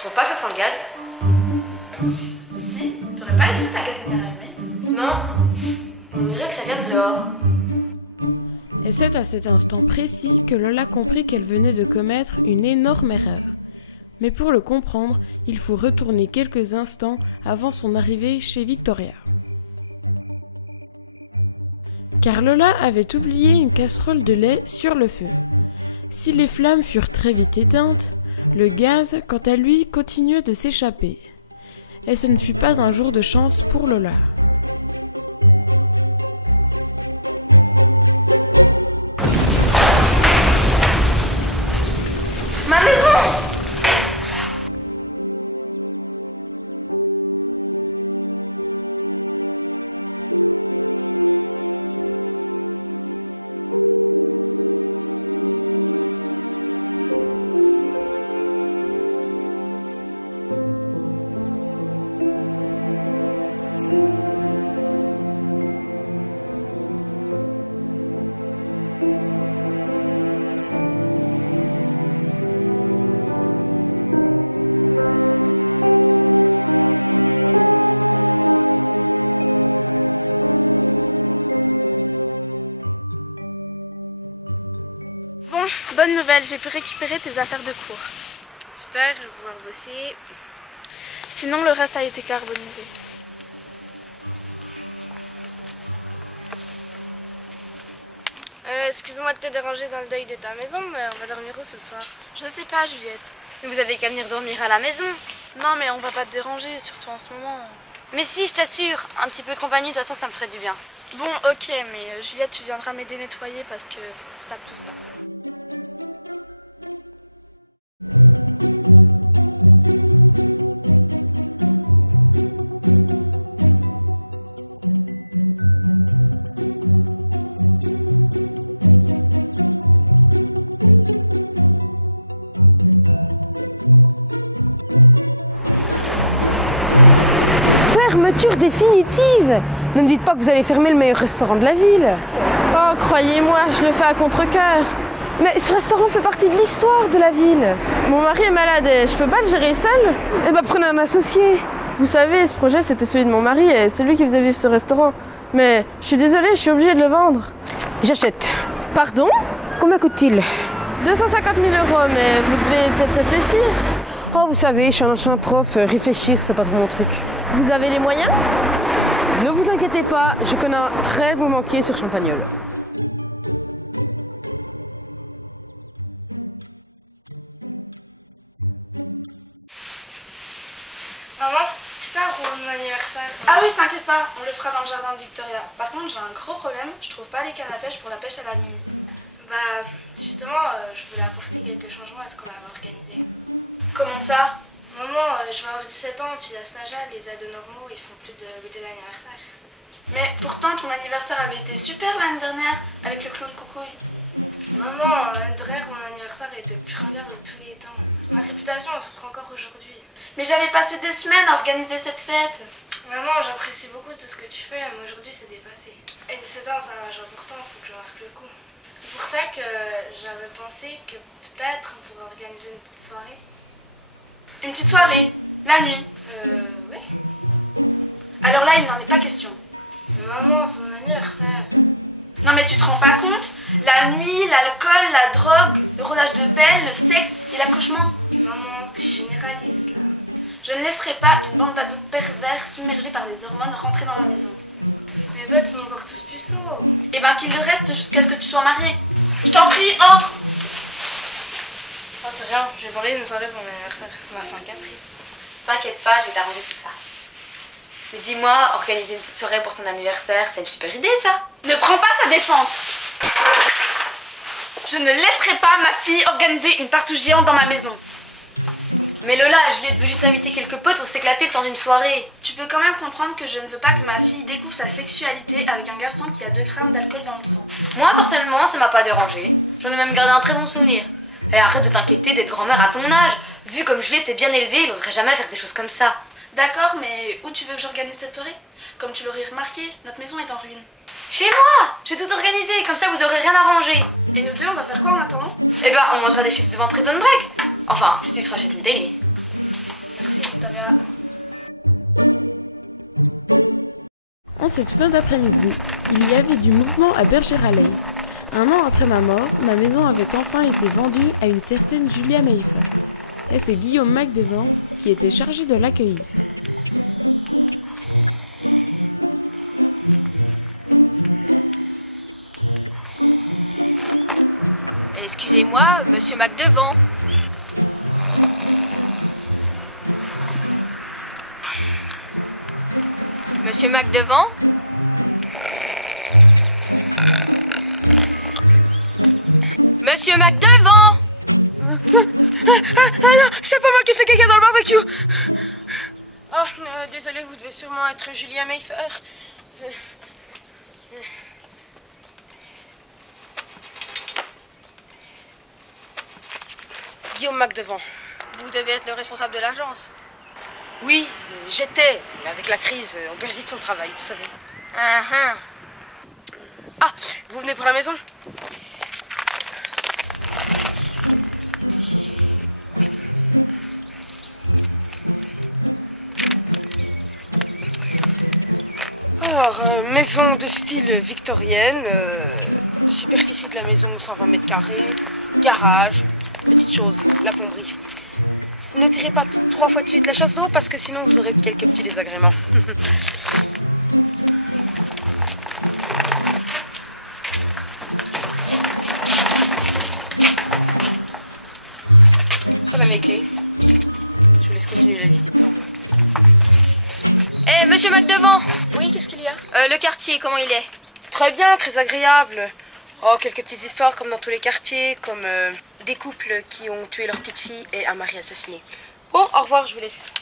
trouves pas que ça sent le gaz? Si, t'aurais pas laissé ta gazinière allumée? Non. On dirait que ça vient de dehors. Et c'est à cet instant précis que Lola comprit qu'elle venait de commettre une énorme erreur. Mais pour le comprendre, il faut retourner quelques instants avant son arrivée chez Victoria. Car Lola avait oublié une casserole de lait sur le feu. Si les flammes furent très vite éteintes, le gaz, quant à lui, continuait de s'échapper. Et ce ne fut pas un jour de chance pour Lola. Ma maison! Bon, bonne nouvelle, j'ai pu récupérer tes affaires de cours. Super, je vais pouvoir bosser. Sinon, le reste a été carbonisé. Excuse-moi de te déranger dans le deuil de ta maison, mais on va dormir où ce soir? Je sais pas, Juliette. Mais vous avez qu'à venir dormir à la maison. Non, mais on va pas te déranger, surtout en ce moment. Mais si, je t'assure, un petit peu de compagnie, de toute façon, ça me ferait du bien. Bon, ok, mais Juliette, tu viendras m'aider nettoyer parce que faut qu'on tape tout ça. Fermeture définitive! Ne me dites pas que vous allez fermer le meilleur restaurant de la ville. Oh, croyez-moi, je le fais à contre-cœur. Mais ce restaurant fait partie de l'histoire de la ville. Mon mari est malade et je peux pas le gérer seul. Eh ben, prenez un associé. Vous savez, ce projet, c'était celui de mon mari et c'est lui qui faisait vivre ce restaurant. Mais je suis désolée, je suis obligée de le vendre. J'achète. Pardon? Combien coûte-t-il? 250 000 €, mais vous devez peut-être réfléchir. Oh, vous savez, je suis un ancien prof, réfléchir, c'est pas trop mon truc. Vous avez les moyens? Ne vous inquiétez pas, je connais un très beau banquier sur Champagnole. Maman, tu sais, pour mon anniversaire. Ah oui, t'inquiète pas, on le fera dans le jardin de Victoria. Par contre, j'ai un gros problème, je trouve pas les cannes à pêche pour la pêche à la nuit. Bah, justement, je voulais apporter quelques changements à ce qu'on avait organisé. Comment ça? Maman, je vais avoir 17 ans, puis à Saint-Jean, les ados normaux, ils font plus de goûter d'anniversaire. Mais pourtant, ton anniversaire avait été super l'année dernière avec le clown coucouille. Maman, l'année dernière, mon anniversaire était le plus ringard de tous les temps. Ma réputation, elle souffre encore aujourd'hui. Mais j'avais passé des semaines à organiser cette fête. Maman, j'apprécie beaucoup tout ce que tu fais, mais aujourd'hui, c'est dépassé. Et 17 ans, c'est un âge important, il faut que je marque le coup. C'est pour ça que j'avais pensé que peut-être on pourrait organiser une petite soirée. Une petite soirée, la nuit. Oui. Alors là, il n'en est pas question. Mais maman, c'est mon anniversaire. Non mais tu te rends pas compte? La nuit, l'alcool, la drogue, le roulage de pelle, le sexe et l'accouchement. Maman, tu généralises là. Je ne laisserai pas une bande d'ados pervers submergés par les hormones rentrer dans ma maison. Mes potes sont encore tous puceaux. Et ben qu'il le reste jusqu'à ce que tu sois mariée. Je t'en prie, entre! Oh, c'est rien, je vais parler d'une soirée pour mon anniversaire. On m'a fait un caprice. T'inquiète pas, je vais t'arranger tout ça. Mais dis-moi, organiser une petite soirée pour son anniversaire, c'est une super idée ça. Ne prends pas sa défense! Je ne laisserai pas ma fille organiser une partouche géante dans ma maison. Mais Lola, Juliette veut juste inviter quelques potes pour s'éclater le temps d'une soirée. Tu peux quand même comprendre que je ne veux pas que ma fille découvre sa sexualité avec un garçon qui a 2 grammes d'alcool dans le sang. Moi, personnellement, ça m'a pas dérangé. J'en ai même gardé un très bon souvenir. Et arrête de t'inquiéter d'être grand-mère à ton âge. Vu comme Juliette est bien élevée, elle n'oserait jamais faire des choses comme ça. D'accord, mais où tu veux que j'organise cette soirée? Comme tu l'aurais remarqué, notre maison est en ruine. Chez moi! J'ai tout organisé, comme ça vous aurez rien arrangé. Et nous deux, on va faire quoi en attendant? Eh ben, on mangera des chips devant Prison Break. Enfin, si tu te rachètes une télé. Merci Victoria. En cette fin d'après-midi, il y avait du mouvement à Bergera Lakes. 1 an après ma mort, ma maison avait enfin été vendue à une certaine Julia Mayfair. Et c'est Guillaume Macdevant qui était chargé de l'accueillir. Excusez-moi, monsieur Macdevant. Monsieur Macdevant? Monsieur Macdevant! Ah non, c'est pas moi qui fais caca dans le barbecue. Oh, désolé, vous devez sûrement être Julia Mayfair. Guillaume Macdevant. Vous devez être le responsable de l'agence. Oui, j'étais, mais avec la crise, on perd vite son travail, vous savez. Ah, Ah, vous venez pour la maison? Alors, maison de style victorienne, superficie de la maison 120 mètres carrés, garage, petite chose, la plomberie. Ne tirez pas 3 fois de suite la chasse d'eau parce que sinon vous aurez quelques petits désagréments. Voilà mes clés. Je vous laisse continuer la visite sans moi. Eh, monsieur Macdevant! Oui, qu'est-ce qu'il y a? Le quartier, comment il est? Très bien, très agréable. Oh, quelques petites histoires comme dans tous les quartiers, comme des couples qui ont tué leur petite fille et un mari assassiné. Bon, au revoir, je vous laisse.